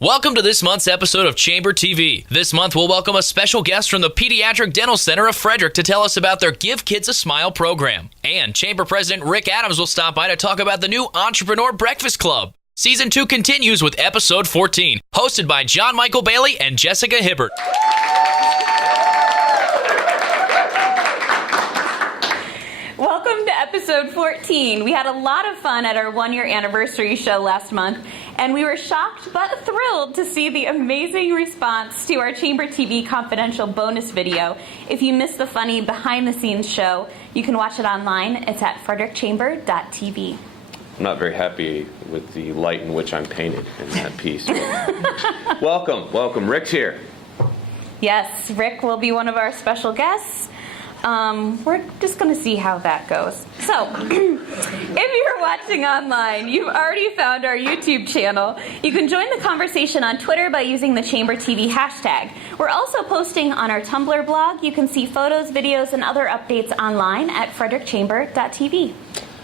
Welcome to this month's episode of Chamber TV. This month, we'll welcome a special guest from the Pediatric Dental Center of Frederick to tell us about their Give Kids a Smile program. And Chamber President Rick Adams will stop by to talk about the new Entrepreneur Breakfast Club. Season 2 continues with episode 14, hosted by Jon-Mikel Bailey and Jessica Hibbard. Welcome to episode 14. We had a lot of fun at our one-year anniversary show last month, and we were shocked but thrilled to see the amazing response to our Chamber TV Confidential bonus video. If you missed the funny behind-the-scenes show, you can watch it online. It's at frederickchamber.tv. I'm not very happy with the light in which I'm painted in that piece. Welcome. Rick's here. Yes, Rick will be one of our special guests. We're just going to see how that goes. So, if you're watching online, you've already found our YouTube channel. You can join the conversation on Twitter by using the Chamber TV hashtag. We're also posting on our Tumblr blog. You can see photos, videos, and other updates online at frederickchamber.tv.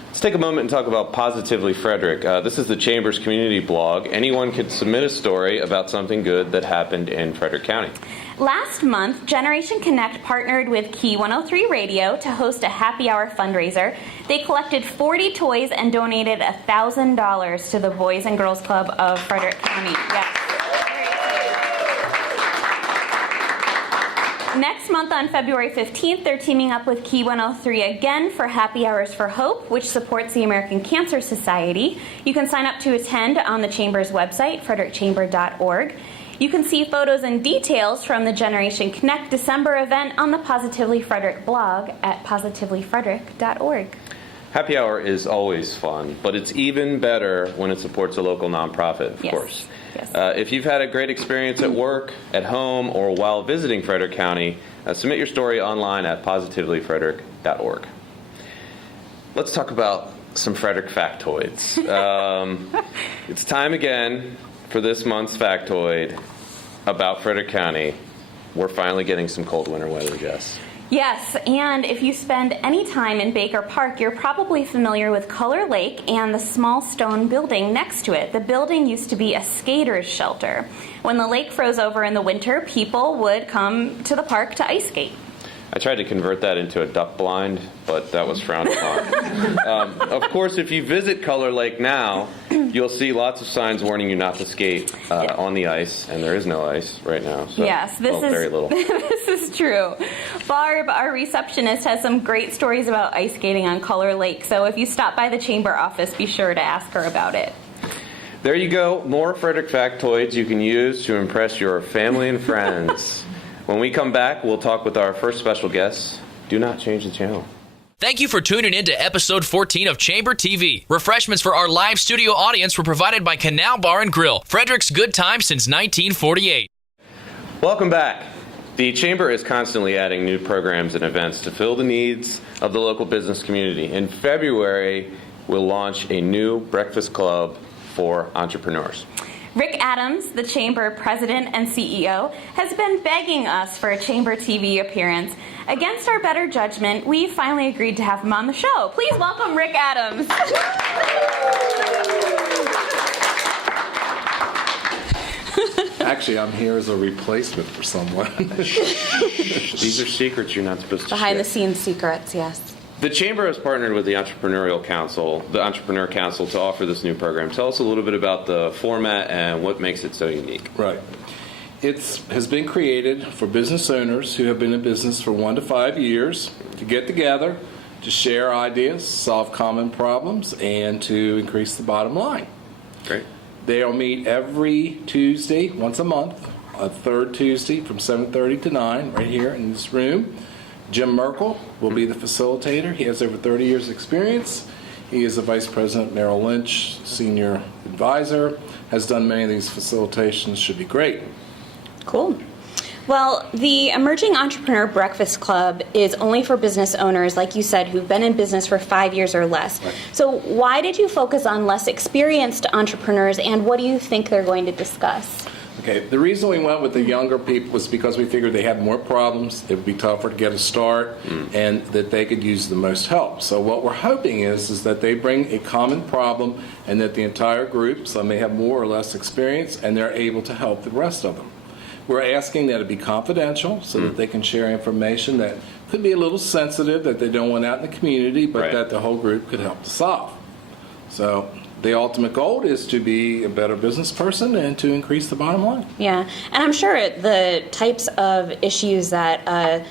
Let's take a moment and talk about Positively Frederick. This is the Chamber's community blog. Anyone can submit a story about something good that happened in Frederick County. Last month, Generation Connect partnered with Key 103 Radio to host a happy hour fundraiser. They collected 40 toys and donated $1,000 to the Boys and Girls Club of Frederick County. Yes. Next month on February 15th, they're teaming up with Key 103 again for Happy Hours for Hope, which supports the American Cancer Society. You can sign up to attend on the Chamber's website, frederickchamber.org. You can see photos and details from the Generation Connect December event on the Positively Frederick blog at positivelyfrederick.org. Happy Hour is always fun, but it's even better when it supports a local nonprofit, of course. Yes. If you've had a great experience at work, at home, or while visiting Frederick County, submit your story online at positivelyfrederick.org. Let's talk about some Frederick factoids. It's time again for this month's factoid about Frederick County. We're finally getting some cold winter weather, Jess. Yes, and if you spend any time in Baker Park, you're probably familiar with Color Lake and the small stone building next to it. The building used to be a skater's shelter. When the lake froze over in the winter, people would come to the park to ice skate. I tried to convert that into a duck blind, but that was frowned upon. Of course, if you visit Color Lake now, you'll see lots of signs warning you not to skate on the ice, and there is no ice right now. So, yes, very little. This is true. Barb, our receptionist, has some great stories about ice skating on Color Lake, so if you stop by the Chamber office, be sure to ask her about it. There you go, more Frederick factoids you can use to impress your family and friends. When we come back, we'll talk with our first special guest. Do not change the channel. Thank you for tuning in to episode 14 of Chamber TV. Refreshments for our live studio audience were provided by Canal Bar and Grill, Frederick's good time since 1948. Welcome back. The Chamber is constantly adding new programs and events to fill the needs of the local business community. In February, we'll launch a new breakfast club for entrepreneurs. Rick Adams, the Chamber President and CEO, has been begging us for a Chamber TV appearance. Against our better judgment, we finally agreed to have him on the show. Please welcome Rick Adams. Actually, I'm here as a replacement for someone. These are secrets you're not supposed to share. Behind-the-scenes secrets, yes. The Chamber has partnered with the Entrepreneur Council, to offer this new program. Tell us a little bit about the format and what makes it so unique. Right. It has been created for business owners who have been in business for 1 to 5 years to get together, to share ideas, solve common problems, and to increase the bottom line. Great. They'll meet every Tuesday, once a month, a third Tuesday from 7:30 to 9, right here in this room. Jim Merkel will be the facilitator. He has over 30 years experience. He is the Vice President at Merrill Lynch, Senior Advisor, has done many of these facilitations, should be great. Cool. Well, the Emerging Entrepreneur Breakfast Club is only for business owners, like you said, who've been in business for 5 years or less. Right. So why did you focus on less experienced entrepreneurs, and what do you think they're going to discuss? Okay, the reason we went with the younger people was because we figured they had more problems, it would be tougher to get a start, and that they could use the most help. So what we're hoping is that they bring a common problem and that the entire group, some may have more or less experience, and they're able to help the rest of them. We're asking that it be confidential so that they can share information that could be a little sensitive, that they don't want out in the community, but that the whole group could help to solve. So the ultimate goal is to be a better business person and to increase the bottom line. Yeah, and I'm sure the types of issues that a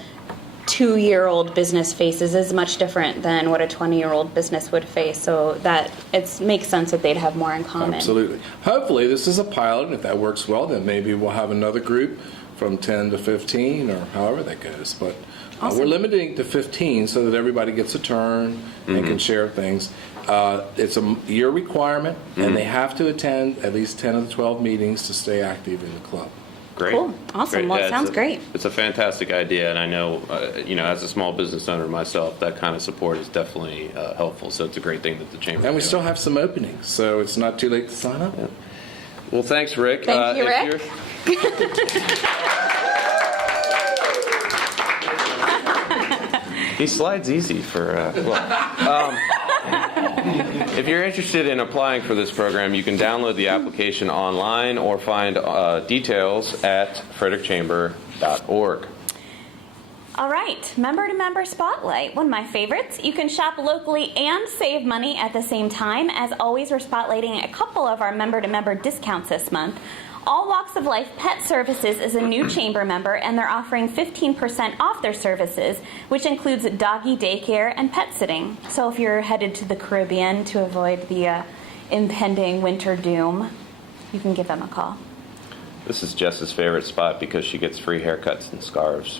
2-year-old business faces is much different than what a 20-year-old business would face, so that it makes sense that they'd have more in common. Absolutely. Hopefully this is a pilot, and if that works well, then maybe we'll have another group from 10 to 15 or however that goes. But we're limiting to 15 so that everybody gets a turn and can share things. It's a year requirement, and they have to attend at least 10 of the 12 meetings to stay active in the club. Great. Cool. Awesome. Great. Well, Yeah, it sounds great. It's a fantastic idea, and I know, as a small business owner myself, that kind of support is definitely helpful. So it's a great thing that the chamber. And we is still doing. have some openings, so it's not too late to sign up. Yeah. Well, thanks, Rick. Thank you, Rick. He slides easy for. If you're interested in applying for this program, you can download the application online or find details at frederickchamber.org. All right, member-to-member spotlight, one of my favorites. You can shop locally and save money at the same time. As always, we're spotlighting a couple of our member-to-member discounts this month. All Walks of Life Pet Services is a new chamber member, and they're offering 15% off their services, which includes doggy daycare and pet sitting. So if you're headed to the Caribbean to avoid the impending winter doom, you can give them a call. This is Jess's favorite spot because she gets free haircuts and scarves.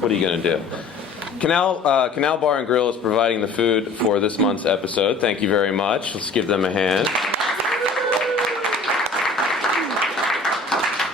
What are you going to do? Canal Bar and Grill is providing the food for this month's episode. Thank you very much. Let's give them a hand.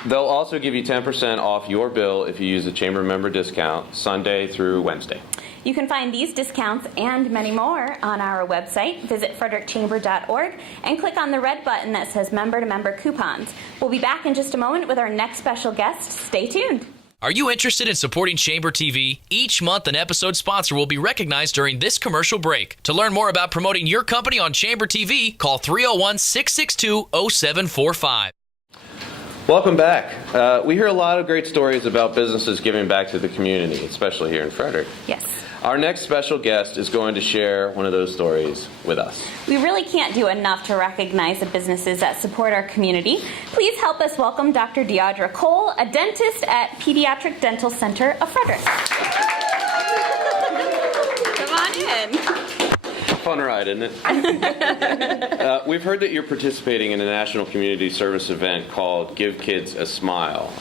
They'll also give you 10% off your bill if you use a chamber member discount Sunday through Wednesday. You can find these discounts and many more on our website. Visit frederickchamber.org and click on the red button that says member-to-member coupons. We'll be back in just a moment with our next special guest. Stay tuned. Are you interested in supporting Chamber TV? Each month, an episode sponsor will be recognized during this commercial break. To learn more about promoting your company on Chamber TV, call 301-662-0745. Welcome back. We hear a lot of great stories about businesses giving back to the community, especially here in Frederick. Yes. Our next special guest is going to share one of those stories with us. We really can't do enough to recognize the businesses that support our community. Please help us welcome Dr. Deidre Cole, a dentist at Pediatric Dental Center of Frederick. Come on in. Fun ride, isn't it? We've heard that you're participating in a national community service event called Give Kids a Smile.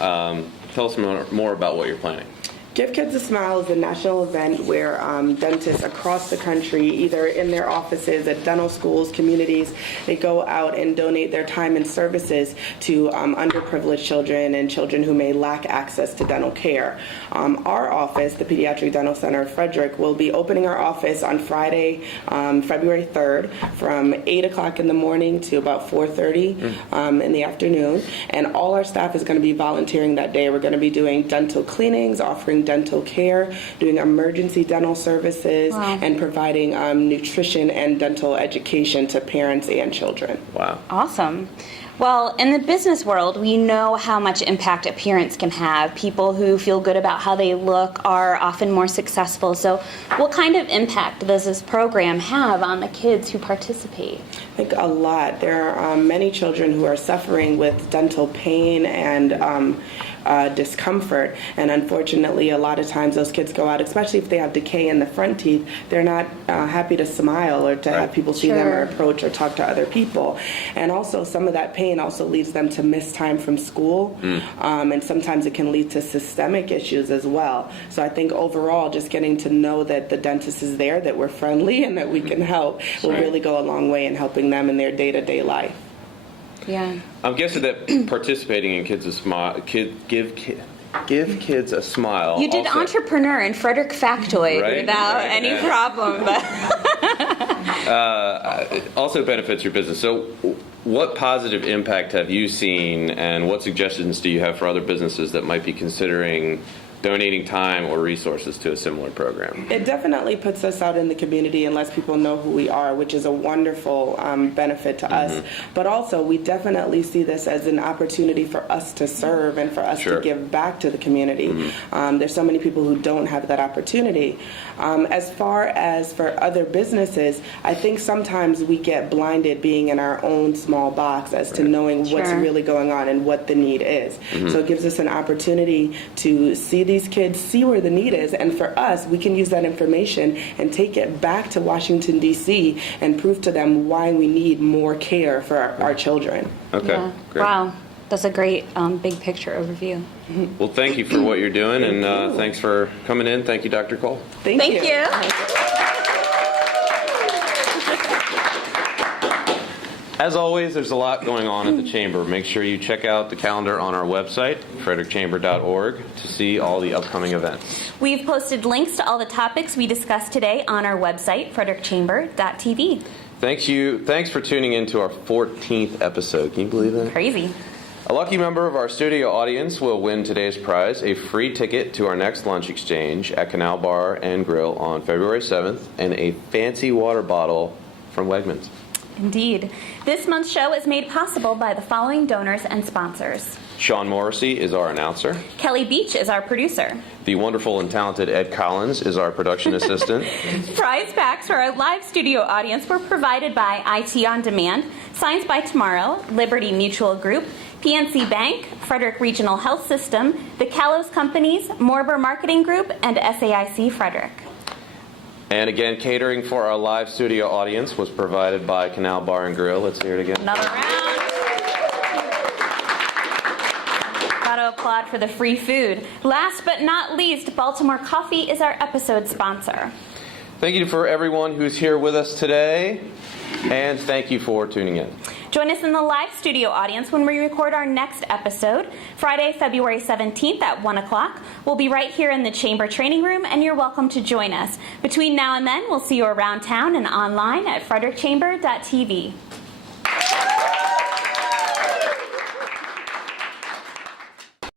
Tell us more about what you're planning. Give Kids a Smile is a national event where dentists across the country, either in their offices, at dental schools, communities, they go out and donate their time and services to underprivileged children and children who may lack access to dental care. Our office, the Pediatric Dental Center of Frederick, will be opening our office on Friday, February 3rd, from 8 o'clock in the morning to about 4:30 in the afternoon. And all our staff is going to be volunteering that day. We're going to be doing dental cleanings, offering dental care, doing emergency dental services, and providing nutrition and dental education to parents and children. Wow. Awesome. Well, in the business world, we know how much impact appearance can have. People who feel good about how they look are often more successful. So what kind of impact does this program have on the kids who participate? I think a lot. There are many children who are suffering with dental pain and discomfort, and unfortunately a lot of times those kids go out, especially if they have decay in the front teeth, they're not happy to smile or to have people see them or approach or talk to other people. And also some of that pain also leads them to miss time from school, and sometimes it can lead to systemic issues as well. So I think overall just getting to know that the dentist is there, that we're friendly and that we can help will really go a long way in helping them in their day-to-day life. Yeah. I'm guessing that participating in Give Kids a Smile. You did also, entrepreneur and Frederick factoid without any problem. But also benefits your business. So what positive impact have you seen, and what suggestions do you have for other businesses that might be considering donating time or resources to a similar program? It definitely puts us out in the community and lets people know who we are, which is a wonderful benefit to us. But also, we definitely see this as an opportunity for us to serve and for us to give back to the community. There's so many people who don't have that opportunity. As far as for other businesses, I think sometimes we get blinded being in our own small box as to knowing what's really going on and what the need is. So it gives us an opportunity to see these kids, see where the need is, and for us, we can use that information and take it back to Washington, D.C. and prove to them why we need more care for our children. Okay, Yeah. great. Wow, that's a great big picture overview. Well, thank you for what you're doing, and thanks for coming in. Thank you, Dr. Cole. Thank you. As always, there's a lot going on at the Chamber. Make sure you check out the calendar on our website, frederickchamber.org, to see all the upcoming events. We've posted links to all the topics we discussed today on our website, frederickchamber.tv. Thanks for tuning in to our 14th episode. Can you believe that? Crazy. A lucky member of our studio audience will win today's prize, a free ticket to our next lunch exchange at Canal Bar and Grill on February 7th, and a fancy water bottle from Wegmans. Indeed. This month's show is made possible by the following donors and sponsors. Sean Morrissey is our announcer. Kelly Beach is our producer. The wonderful and talented Ed Collins is our production assistant. Prize packs for our live studio audience were provided by IT On Demand, Science by Tomorrow, Liberty Mutual Group, PNC Bank, Frederick Regional Health System, the Kalos Companies, Morber Marketing Group, and SAIC Frederick. And again, catering for our live studio audience was provided by Canal Bar and Grill. Let's hear it again. Another round. Gotta applaud for the free food. Last but not least, Baltimore Coffee is our episode sponsor. Thank you for everyone who's here with us today, and thank you for tuning in. Join us in the live studio audience when we record our next episode, Friday, February 17th at 1 o'clock. We'll be right here in the Chamber Training Room, and you're welcome to join us. Between now and then, we'll see you around town and online at frederickchamber.tv.